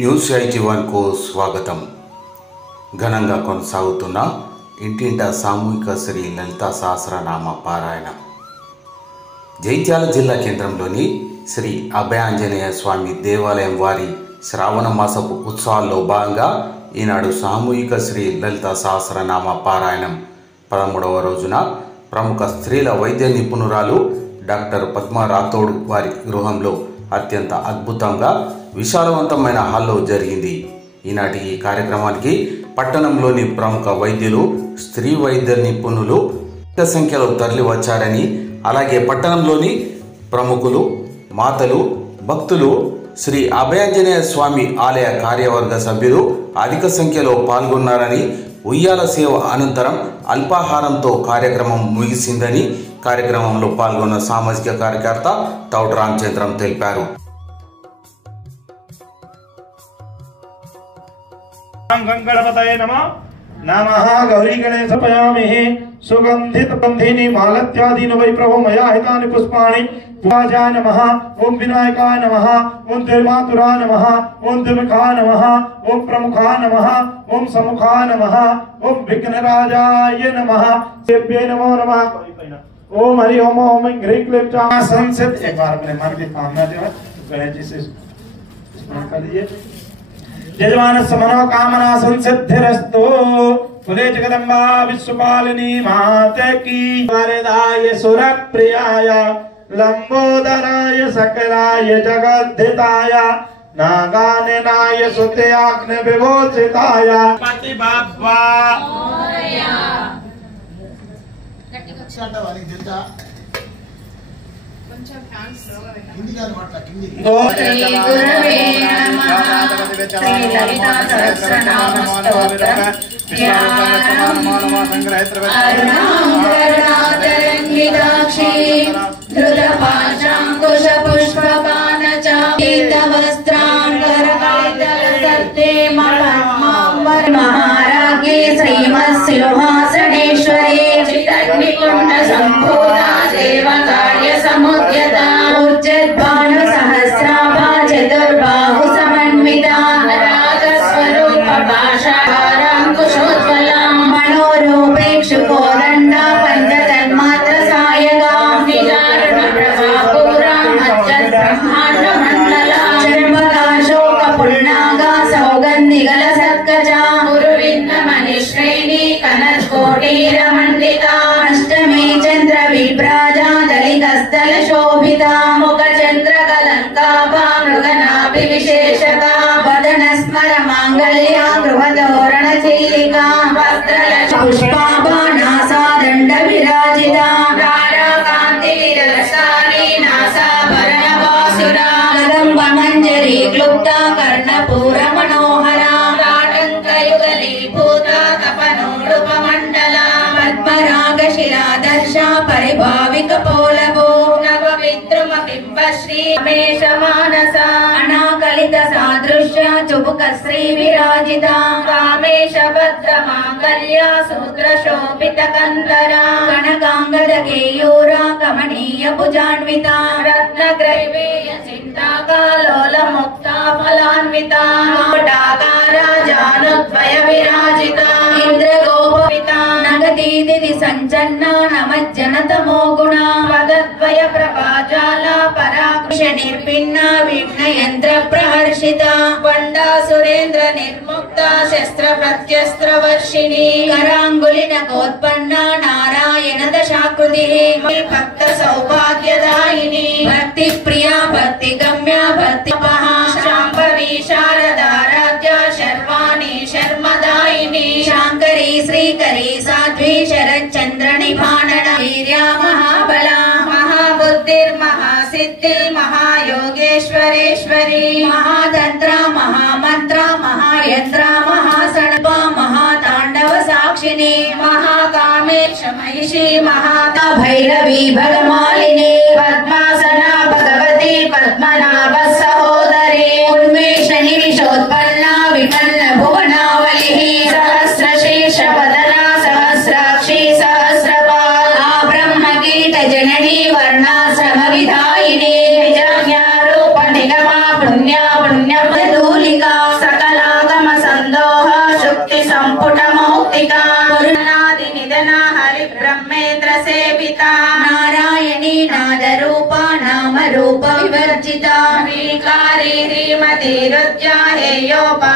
News ఐ1కు స్వాగతం. ఘనంగా కొనసాగుతున్న ఇంటింట సామూహిక శ్రీ లలితా సహస్రనామ పారాయణ జైత్యాల జిల్లా కేంద్రంలోని శ్రీ అభయాంజనేయ స్వామి దేవాలయం వారి శ్రావణ మాసపు ఉత్సవాల్లో భాగంగా ఈనాడు సామూహిక శ్రీ లలితా సహస్రనామ పారాయణం 13వ రోజున ప్రముఖ స్త్రీల వైద్య నిపుణురాలు డాక్టర్ పద్మా రాథోడ్ వారి గృహంలో అత్యంత అద్భుతంగా విశాలవంతమైన హాల్లో జరిగింది. ఈనాటి ఈ కార్యక్రమానికి పట్టణంలోని ప్రముఖ వైద్యులు, స్త్రీ వైద్య నిపుణులు పెద్ద సంఖ్యలో తరలి వచ్చారని, అలాగే పట్టణంలోని ప్రముఖులు, మాతలు, భక్తులు, శ్రీ అభయాంజనేయ స్వామి ఆలయ కార్యవర్గ సభ్యులు అధిక సంఖ్యలో పాల్గొన్నారని, ఉయ్యాల సేవ అనంతరం అల్పాహారంతో కార్యక్రమం ముగిసిందని కార్యక్రమంలో పాల్గొన్న సామాజిక కార్యకర్త తౌట రామచంద్రం తెలిపారు. गणपतये नमः नमः गौरी गणेश पयामहे सुगंधित बंधिनी मालत्यादीन वै प्रभो मया हितानि पुष्पाणि पूजा नमः ओम विनायकाय नमः ओम देवमातुरा नमः ओम देवका नमः ओम प्रमुखा नमः ओम समुखा नमः ओम विघ्नराजाय नमः देव्ये नमो नमः ओम हरि ओम ओम ह्रीं क्लीं च संसिद्ध। एक बार अपने मन की कामना जो है गणेश जी से स्मरण कर लीजिए। यजमानस्य मनोकामना संसिद्धिरस्तु। बोले जगदम्बा विश्वपालिनी माते की। वरदाय सुरप्रियाय लंबोदराय सकलाय जगद्धिताय नागाननाय सुत्याग्नि विभूषिताय पति बाबा श्रीमत्सिंहासनेश्वरी चित्तग्निकुंड संभूता देवकार्य समुद्यता उज्जद्भानु सहस्राभा चतुर्बाहु समन्विता राजस्वरूप भाषाकुशोज्वला मनोरूपेक्षु कोदंडा पंचतन्मात्र सायगा विदारुण प्रभापूरा मज्जत् ब्रह्मांड मंडला चर्मकाशोक पुण्णागा सौगंधिगल सत्कजा गुरुविंद मणिश्रेणी कनत्कोटीरमण्डिता अष्टमी चंद्र विभ्राजा दलिकस्थल शोभिता मुख चंद्र कलंकाभा मृगनाभि विशेषता वदन स्मर मांगल्या गृहतोरण चिल्लिका वस्त्रलक्ष पुष्पाभा नासा दंड विराजिता रारा कांति विरसारी नासाभरण वासुरा कदंब मंजरी क्लुप्ता कर्णपूर मनोहरा राटंक युगलीभूता तपनोडुपमंडला पद्मराग शिरादर्शा परिभाविक पोलभो नवविद्रुमबिंब श्री रमेश मानसा अनाकलित सादृश्य चुबुक श्री विराजिता कामेश भद्र मांगल्य सूत्र शोभित कंदरा कनकांगद केयूरा कमनीय भुजान्विता रत्न ग्रैवेय चिंताकालोल मुक्ता फलान्विता कोटाकारा जानुद्वय विराजिता इंद्र गोपिता नगदीदि संचन्ना नमज्जनतमो गुणा पदद्वय प्रभाजाला पराकुश निर्भिन्ना विघ्न यंत्र प्रहर्षिता वंडा सुरेंद्र निर्मुक्ता शस्त्र प्रत्यस्त्र वर्षिणी करांगुलिन कोत्पन्ना नारायण दशाकृतिः भक्त सौभाग्यदायिनी भक्ति प्रिया भक्ति गम्या भक्ति शांभवी शारदाराध्या शर्वाणी शर्मदायिनी शांकरी श्रीकरी साध्वी शरच्चंद्र निभानन वीर्या महाबला महाबुद्धिर्महासिद्धि महायोगेश्वरेश्वरी महातंत्र महामंत्र महायंत्र महासणपा महातांडव साक्षिणी महाकामेश महिषी महाता भैरवी भगमालिनी पद्मासना भगवती पद्मनाभ सहोदरी उन्मेष निमिषोत्पन्ना विमल्ल भुवनावलिः सहस्रशीर्ष वदना सहस्राक्षी सहस्रपाद ब्रह्म कीट जननी वर्णाश्रम विधायिनी निजाज्ञा रूप निगमा पुण्या पुण्य धूलिका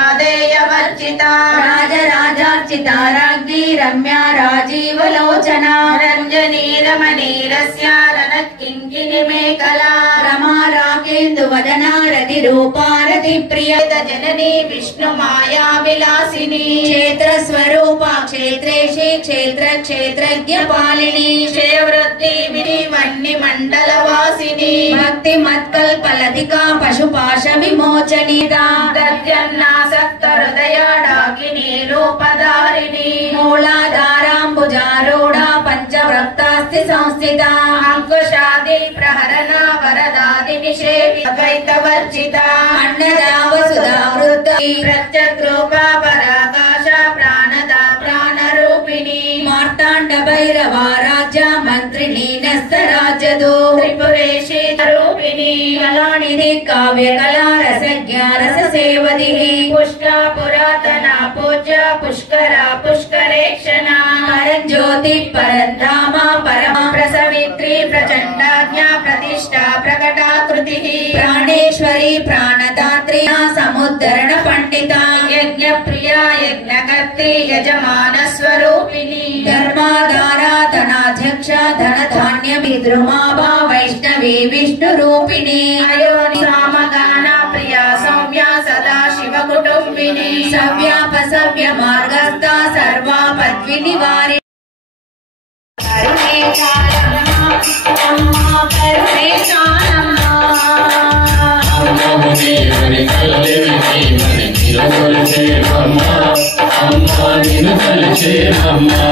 हेयोपादेयवर्जिता राजराजार्चिता राज्ञी रम्या राजीवलोचना रञ्जनी रमणीरस्या रनत्किङ्किणिमेखला रमा राकेन्दुवदना रतिरूपा रतिप्रियत जननी विष्णुमाया विलासिनी क्षेत्रस्वरूपा क्षेत्रेशी क्षेत्रज्ञपालिनी श्रेयवृत्ति वन्निमण्डलवासिनी भक्तिमत्कल्पलतिका पशुपाश विमोचनिता दद्यन्नासक्त हृदया डाकिनी रूपधारिणी मूलाधाराम्बुजारूढा पञ्चवक्तास्ति संस्थिता अंकुशादि प्रहरणा वरदादि निषेवि द्वैतवर्जिता अन्नदा वसुधा वृद्धा प्रत्यग्रूपा पराकाशा प्राणदा प्राणरूपिणी मार्ताण्ड भैरवा राज्य मन्त्रिणी नस्तराजदो त्रिपुरेशी रूपिणी कलानिधि काव्यकला रसज्ञा रससेवदिः पुष्टा पुरातना पूज्य पुष्करा पुष्करेक्षणा परज्योति परधामा परमा प्रसवित्री प्रचण्डाज्ञा प्रतिष्ठा प्रकटाकृतिः प्राणेश्वरी प्राणदात्री समुद्धरण पंडिता यज्ञप्रिया यज्ञकर्त्री यजमान स्वरूपिणी धर्माधारा धनाध्यक्षा धनधान्य विद्रुमाभा वैष्णवी विष्णुरूपिणी अयोनि सामगाना प्रिया सौम्या सदा शिव कुटुम्बिनी सव्यापसव्य मार्गस्था सर्वा पद्विनिवारि करुणे चालम्मा अम्मा करुणे चालम्मा अम्मा मुनि कल्लेवि मनि किरगोल्चे अम्मा अम्मा निनु कल्चे अम्मा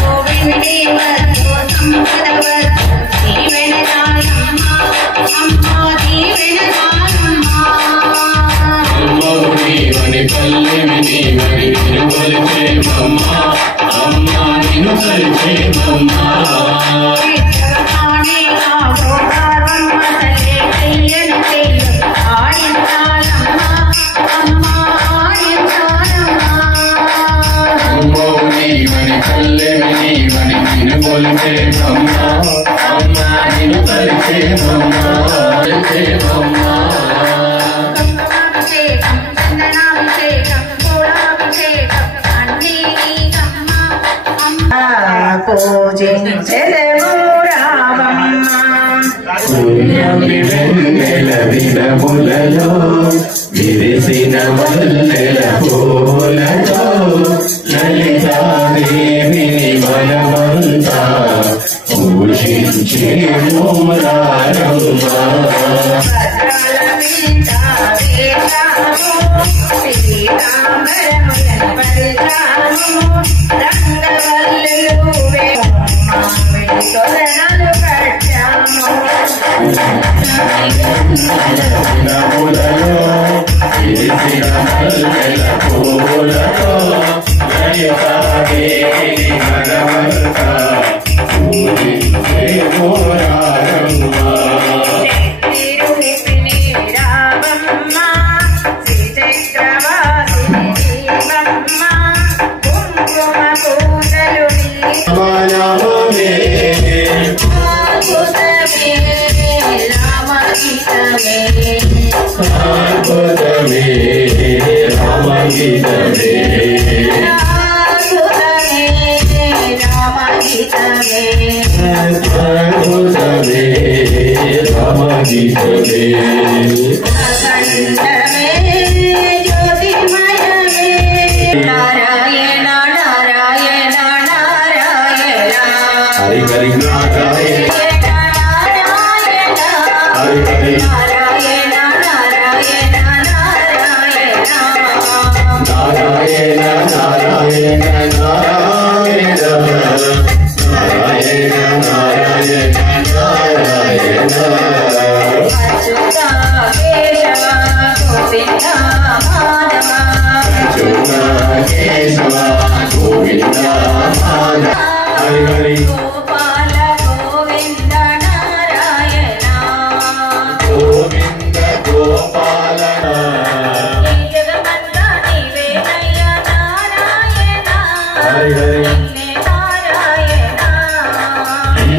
गोविंदे वरदो संपदवर दीवेन चालम्मा अम्मा दीवेन चालम्मा अम्मा मुनि कल्लेवि मनि किरगोल्चे अम्मा अम्मा निनु कल्चे अम्मा విరిసిన వల్లెల పూలతో లలితాదేవిని మనమంతా పూజించే మూలారమ్మా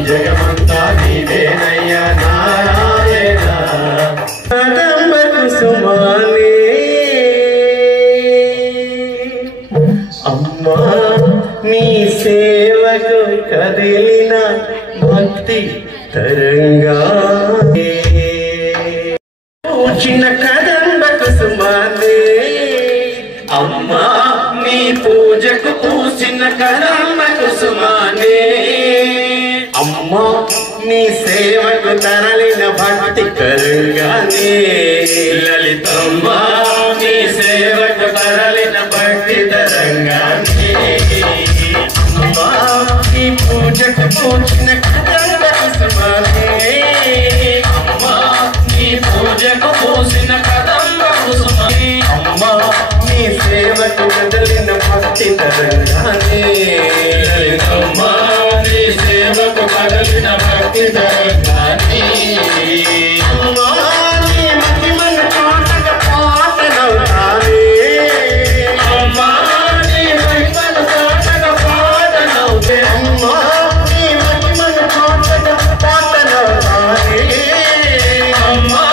జగమంతా నీవేనయ్య నారాయణ కదిలిన భక్తి తరంగా చిన్న కదంబ కుసుమానే అమ్మా నీ పూజకు పూసిన కదంబ కుసుమానే అమ్మా నీ సేవకు తరలిన భక్తి కరంగానే లలితమ్మ నీ సేవకు తరలిన భక్తి తరంగానే అమ్మా నీ పూజకు పూచిన కదంబ కుసుమానే అమ్మా నీ పూజకు పూసిన కదంబ కుసుమానే అమ్మా నీ సేవకు కదలిన భక్తి తరంగానే లలితమ్మ నీ సేవకు కదలిన భక్తి తరంగానే అమ్మా నీ మహిమను చూడక పాటనవుతానే అమ్మా నీ మహిమను చూడక పాటనవుతే అమ్మా నీ మహిమను చూడక పాటనవుతానే అమ్మా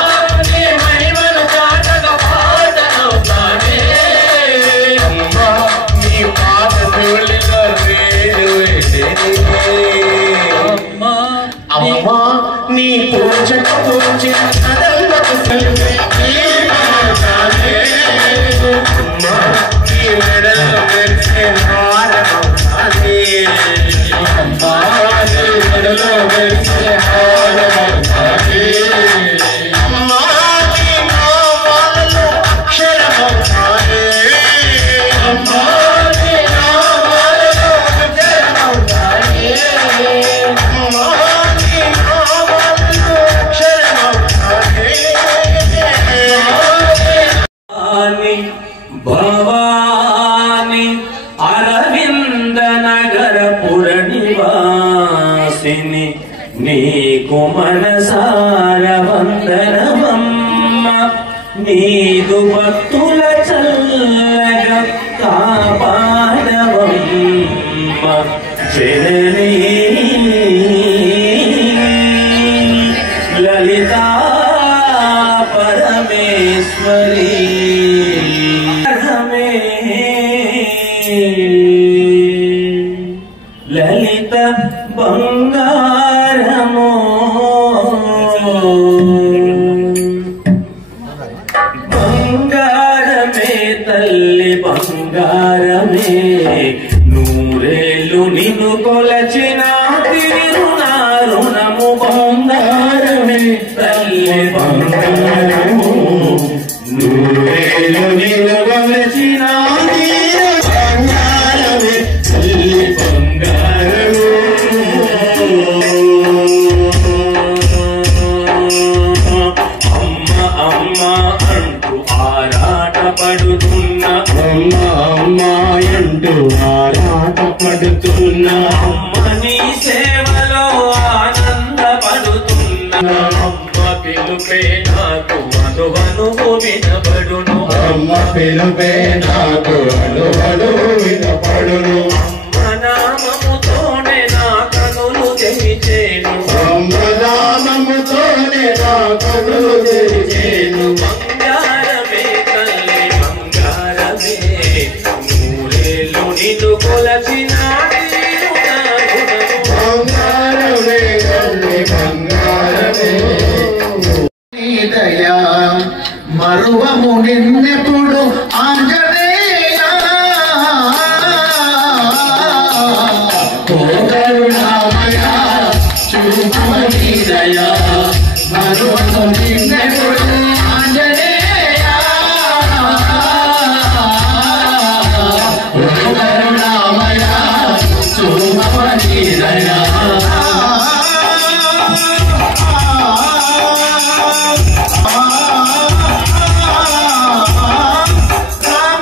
నీ మహిమను చూడక పాటనవుతానే అమ్మా నీ పాద ధూళిలో అమ్మా నీ పూజకు పూచిన కదంబ కుసుమానే అమ్మా నీ మెడలో మెరిసే హారమవుతానే అమ్మా నీ మెడలో మెరిసే హారమవుతానే అమ్మా నీ నామాలలో అక్షరమవుతానే అమ్మా నీ నామాలలో అక్షరమవుతానే అమ్మా నీ నామాలలో అక్షరమవుతానే భవాని అరవింద నగర పుర నివాసిని నీకు మనసార వందనమమ్మ నీదు భక్తుల చల్లగా కాపాడవమ్మ జననీ లలితా పరమేశ్వరి లలిత బంగారమో బంగారమే తల్లి బంగారమే నూరేళ్ళు నిన్ను కొలచిన రుణము బంగారమే తల్లి బంగారము నూరేళ్ళు నిన్ను కొలచిన బంగారమే తల్లి బంగారము అమ్మ అమ్మ అంటూ ఆరాట పడుతున్న అమ్మ అమ్మ అంటూ ఆరాట పడుతున్న అమ్మ నీ సేవలో ఆనంద పడుతున్న అమ్మ పిలుపే నాకు అనువనువు వినబడును అమ్మ పిలుపే నాకు అనువనువు వినబడును అమ్మ నామముతోనే నా కనులు తెరిచేను అమ్మ నామముతోనే నా కనులు తెరిచేను బంగారమే తల్లి బంగారమే నూరేళ్ళు నిన్ను కొలచిన బంగారమే తల్లి బంగారమే దయా మరువము నిన్నెప్పుడు ఆంజనేయ కరుణామయ చూపని దయా మరువము నిన్నెప్పుడు ఆంజనేయ కరుణామయ చూపని దయా రామ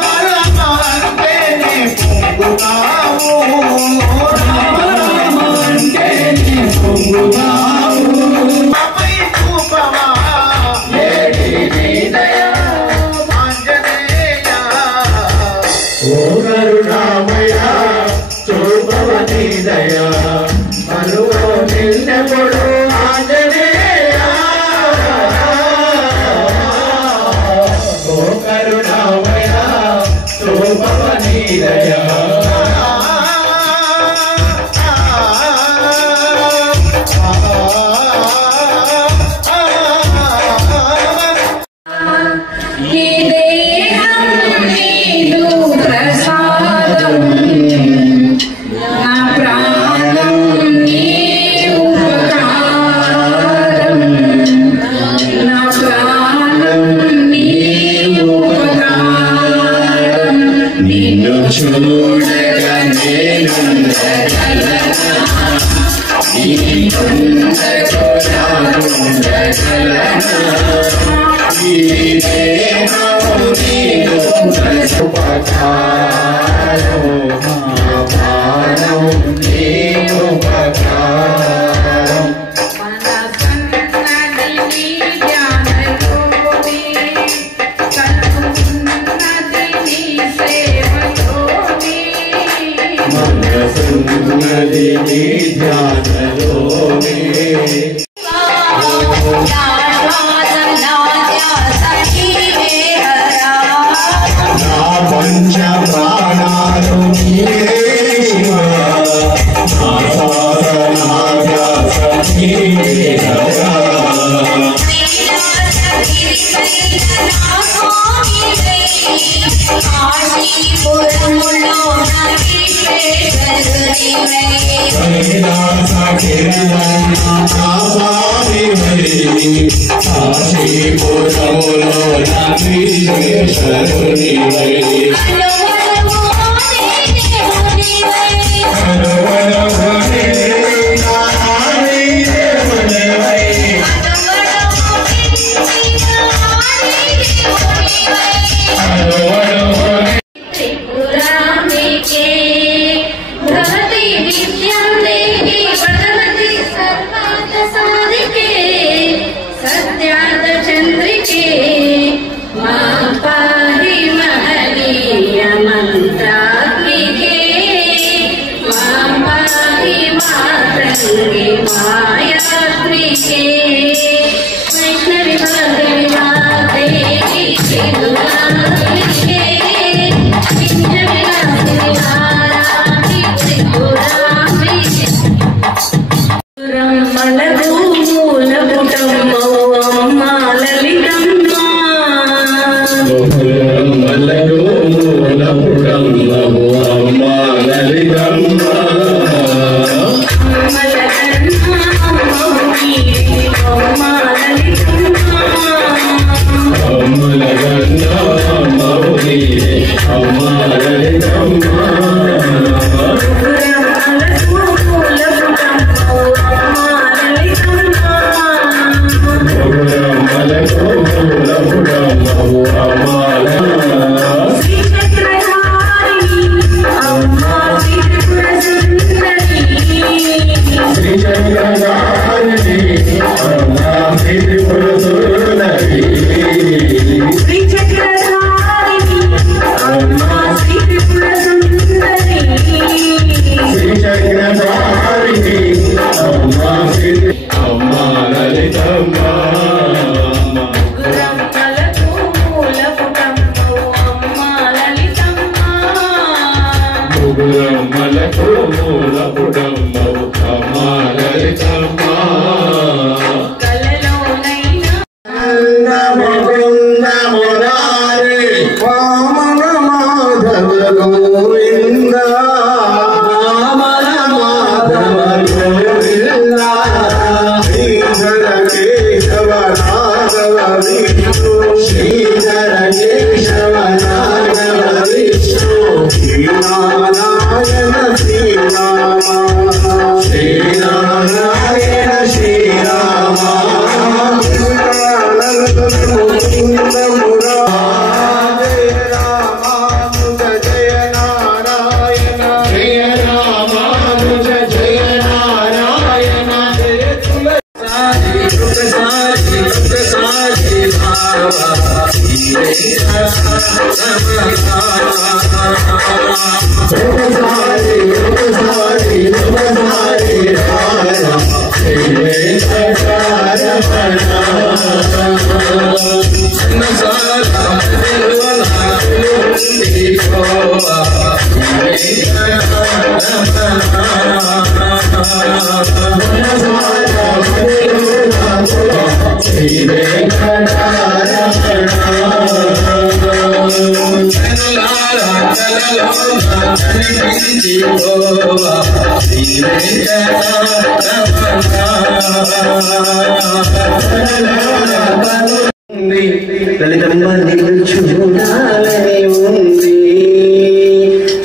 లలితమ్మ నిన్ను చూడాలని ఉంది,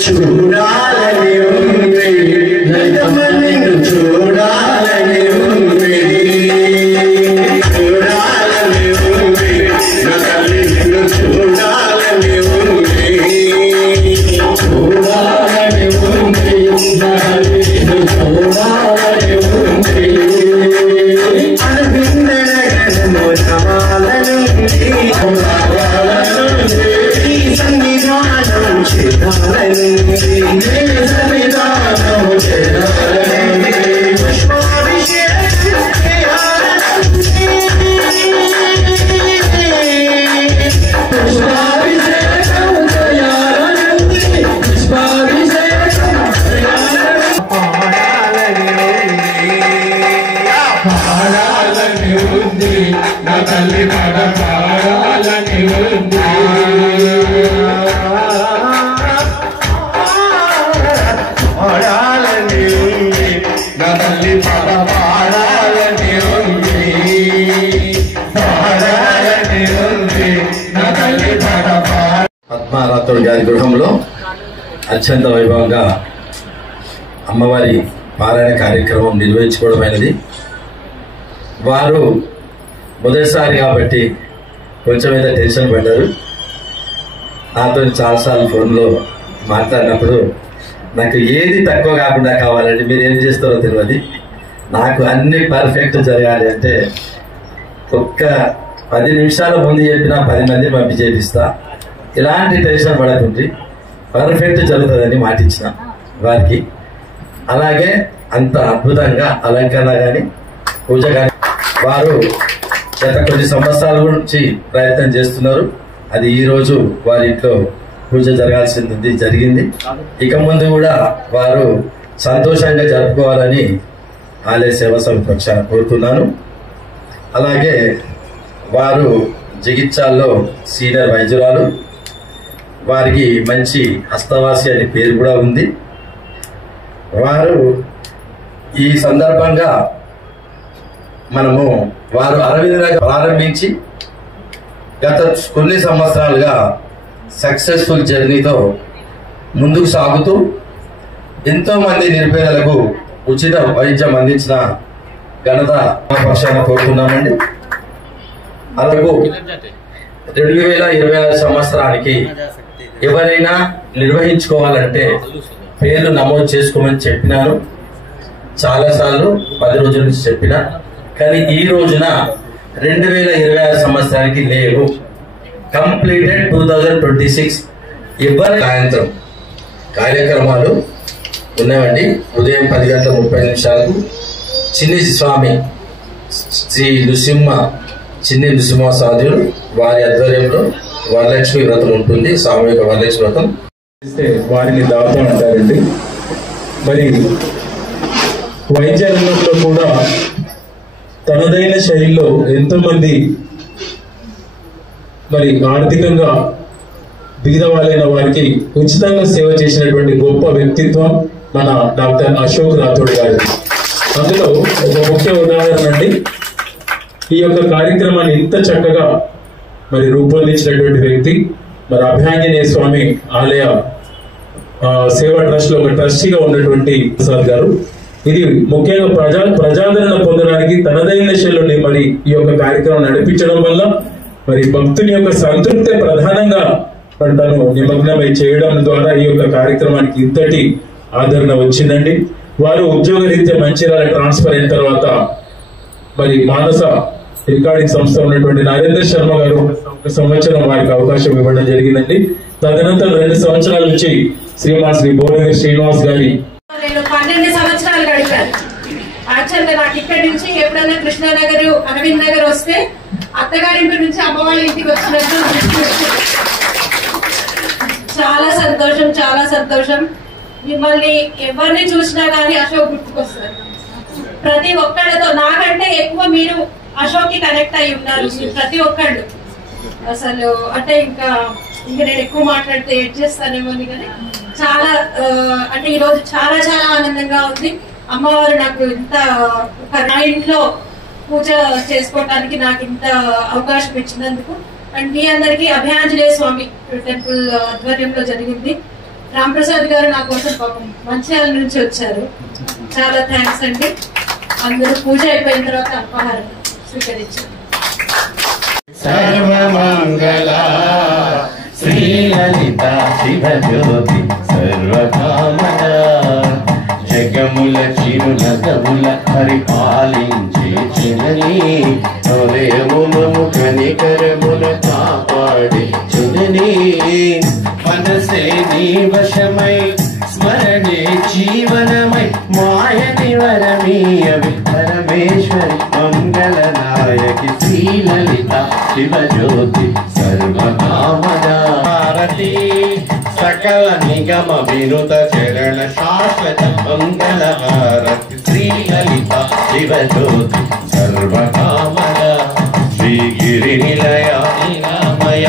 చూడాలని ఉంది, లలితమ్మ నిన్ను చూడాలని ఉంది, చూడాలని ఉంది, పాడాలని ఉంది నా తల్లి పాట పాడాలని ఉంది పాడాలని ఉంది నా తల్లి పాట పద్మారాథోడ్ గారి గృహంలో అత్యంత వైభవంగా అమ్మవారి పారాయణ కార్యక్రమం నిర్వహించుకోవడమైనది. వారు మొదటిసారి కాబట్టి కొంచెం ఏదో టెన్షన్ పడ్డారు. నాతో చాలాసార్లు ఫోన్లో మాట్లాడినప్పుడు నాకు ఏది తక్కువ కాకుండా కావాలంటే మీరు ఏం చేస్తారో తెలియదు, నాకు అన్ని పర్ఫెక్ట్ జరగాలి అంటే ఒక్క 10 నిమిషాల ముందు చెప్పిన 10 మంది పంపి చేపిస్తా, ఇలాంటి టెన్షన్ పడకుండి పర్ఫెక్ట్ జరుగుతుందని మాటిచ్చిన వారికి. అలాగే అంత అద్భుతంగా అలంకరణ కానీ పూజ కానీ వారు గత కొన్ని సంవత్సరాల నుంచి ప్రయత్నం చేస్తున్నారు. అది ఈరోజు వారి ఇంట్లో పూజ జరగాల్సింది జరిగింది. ఇక ముందు కూడా వారు సంతోషంగా జరుపుకోవాలని ఆలయ సేవా సమితి పక్షాన కోరుతున్నాను. అలాగే వారు జగిత్యాల్లో సీనియర్ వైద్యురాలు, వారికి మంచి హస్తవాసి అనే పేరు కూడా ఉంది. వారు ఈ సందర్భంగా వారు అరవింద్ ప్రారంభించి గత కొన్ని సంవత్సరాలుగా సక్సెస్ఫుల్ జర్నీతో ముందుకు సాగుతూ ఎంతో మంది నిరుపేదలకు ఉచిత వైద్యం అందించిన ఘనత పక్షాన కోరుతున్నామండి. అలాగే 2026 సంవత్సరానికి ఎవరైనా నిర్వహించుకోవాలంటే పేర్లు నమోదు చేసుకోమని చెప్పినాను. చాలాసార్లు 10 రోజుల నుంచి చెప్పినా, కానీ ఈ రోజున 2026 సంవత్సరానికి లేవు. కంప్లీటెడ్ 2026. ఎవరి సాయంత్రం కార్యక్రమాలు ఉన్నాయండి. ఉదయం 10:30 చిన్ని స్వామి శ్రీ చిన్ని నృసింహ సాధువులు వారి ఆధ్వర్యంలో వరలక్ష్మి వ్రతం ఉంటుంది. సామూహిక వరలక్ష్మి వ్రతం వారిని దాత అంటారండి. మరి వైద్య రంగంలో కూడా తనదైన శైలిలో ఎంతో మంది మరి ఆర్థికంగా బీదవాళ్ళైన వారికి ఉచితంగా సేవ చేసినటువంటి గొప్ప వ్యక్తిత్వం మన డాక్టర్ అశోక్ రాథోడ్ గారు. అందులో ఒక ముఖ్య ఉదాహరణ అండి. ఈ యొక్క కార్యక్రమాన్ని ఇంత చక్కగా మరి రూపొందించినటువంటి వ్యక్తి మరి అభయాంజనేయ స్వామి ఆలయ సేవా ట్రస్ట్ లో ఒక ట్రస్టీగా ఉన్నటువంటి ప్రసాద్ గారు. ఇది ముఖ్యంగా ప్రజాదరణ పొందడానికి తనదైన శైలిలోనే మరి ఈ యొక్క కార్యక్రమం నడిపించడం వల్ల మరి భక్తుని యొక్క సంతృప్తి ప్రధానంగా తను నిమగ్నమై చేయడం ద్వారా ఈ యొక్క కార్యక్రమానికి ఇంతటి ఆదరణ వచ్చిందండి. వారు ఉద్యోగ రీత్యా మంచిర్యాల ట్రాన్స్ఫర్ అయిన తర్వాత మరి మానస రికార్డింగ్ సంస్థ ఉన్నటువంటి నరేంద్ర శర్మ గారు ఒక సంవత్సరం వారికి అవకాశం ఇవ్వడం జరిగిందండి. తదనంతరం 2 సంవత్సరాల నుంచి శ్రీ భువనగిరి శ్రీనివాస్ గారి 12 సంవత్సరాలు గడిపారు. యాక్చువల్గా నాకు ఇక్కడి నుంచి ఎప్పుడైనా కృష్ణానగర్ అరవింద్ నగర్ వస్తే అత్తగారింటి నుంచి అమ్మవాళ్ళ ఇంటికి వచ్చినట్టు చాలా సంతోషం, చాలా సంతోషం. మిమ్మల్ని ఎవరిని చూసినా కానీ అశోక్ గుర్తుకొస్తారు. ప్రతి ఒక్కళ్ళతో నాకంటే ఎక్కువ మీరు అశోక్ కి కనెక్ట్ అయి ఉన్నారు. ప్రతి ఒక్కళ్ళు అసలు అంటే ఇంకా నేను ఎక్కువ మాట్లాడితే ఏడ్ చేస్తానేమో కానీ చాలా అంటే ఈరోజు చాలా చాలా ఆనందంగా ఉంది. అమ్మవారు నాకు ఇంత నా ఇంట్లో పూజ చేసుకోవడానికి నాకు ఇంత అవకాశం ఇచ్చినందుకు. అండ్ మీ అందరికీ అభయాంజనేయ స్వామి టెంపుల్ ఆధ్వర్యంలో జరిగింది. రాంప్రసాద్ గారు నా కోసం పాపం మంచిర్యాల నుంచి వచ్చారు. చాలా థ్యాంక్స్ అండి. అందరూ పూజ అయిపోయిన తర్వాత అల్పాహారం స్వీకరించారు. సర్వమంగళ శ్రీలలిత శివజ్యోతి సర్వకామన జగముల చిరునగముల పరిపాలించే చినని హృదయమును కనికరముల కాపాడి చునని మనసే నీ వశమై స్మరణే జీవనమై మాయని వరమీయవి పరమేశ్వరి మంగళ నాయకి శ్రీలలిత శివజ్యోతి సర్వకామద భారతి సకల నిగమ వినుత చరణ శాశ్వత మంగళ భారతి శ్రీలలిత శివజ్యోతి సర్వకామద శ్రీగిరి నిలయ నిలమయ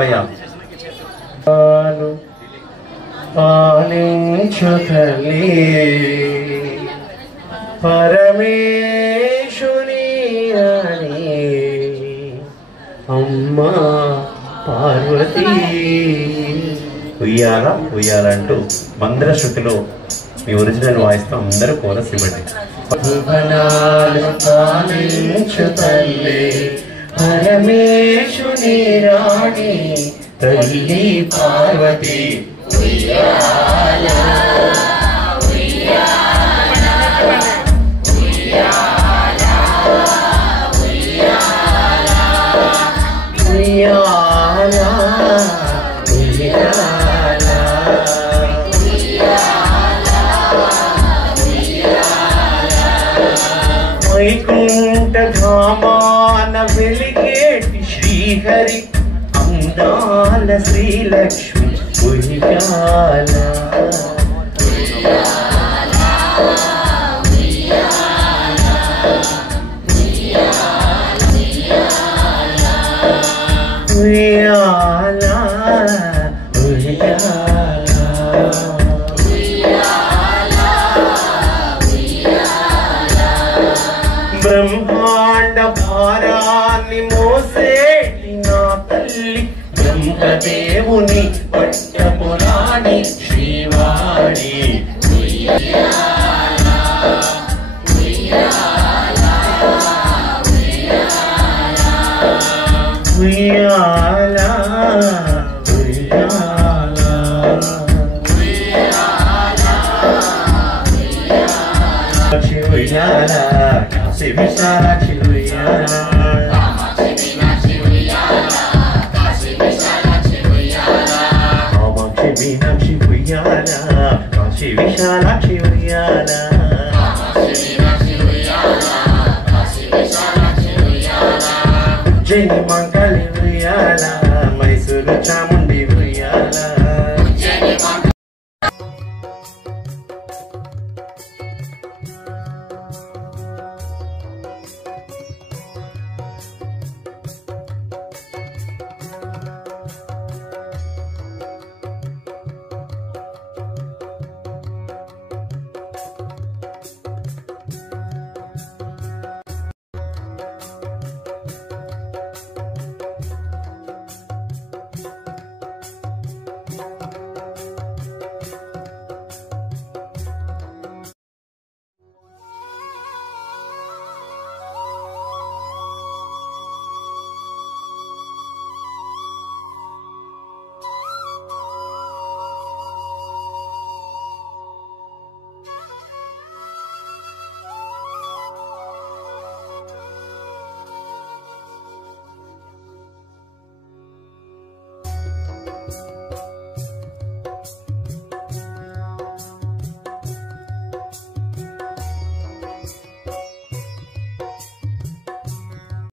భయ్యా. పాలించు తల్లి పరమేశుని రాణి అమ్మా పార్వతీ. ఉయ్యాల ఉయ్యాల అంటూ మంద్ర శృతిలో మీ ఒరిజినల్ వాయిస్తో అందరూ కోరస్ ఇవ్వండి. పాలించు తల్లి పరమేశుని రాణి తల్లి పార్వతీ. ఉయ్యాల ఉయ్యాల ఉయ్యాల ఉయ్యాల ఉయ్యాల వైకుంఠ ధామాన వెలిగేటి శ్రీహరి అందాల శ్రీలక్ష్మి ఉయ్యాల. ఉయ్యాల బ్రహ్మాండ భారాన్ని మోసేటి నా తల్లి బ్రహ్మదేవుని పట్టపురాణి శ్రీవాణి. ఉయ్యాల ఉయ్యాల ఉయ్యాల ఉయ్యాల ఉయ్యాల కాశీ విశాలాక్షి ఉయ్యాల. కామాక్షి మీనాక్షి ఉయ్యాల కాశీ విశాలాక్షి ఉయ్యాల. ఉజ్జయిని మంగళి ఉయ్యాల.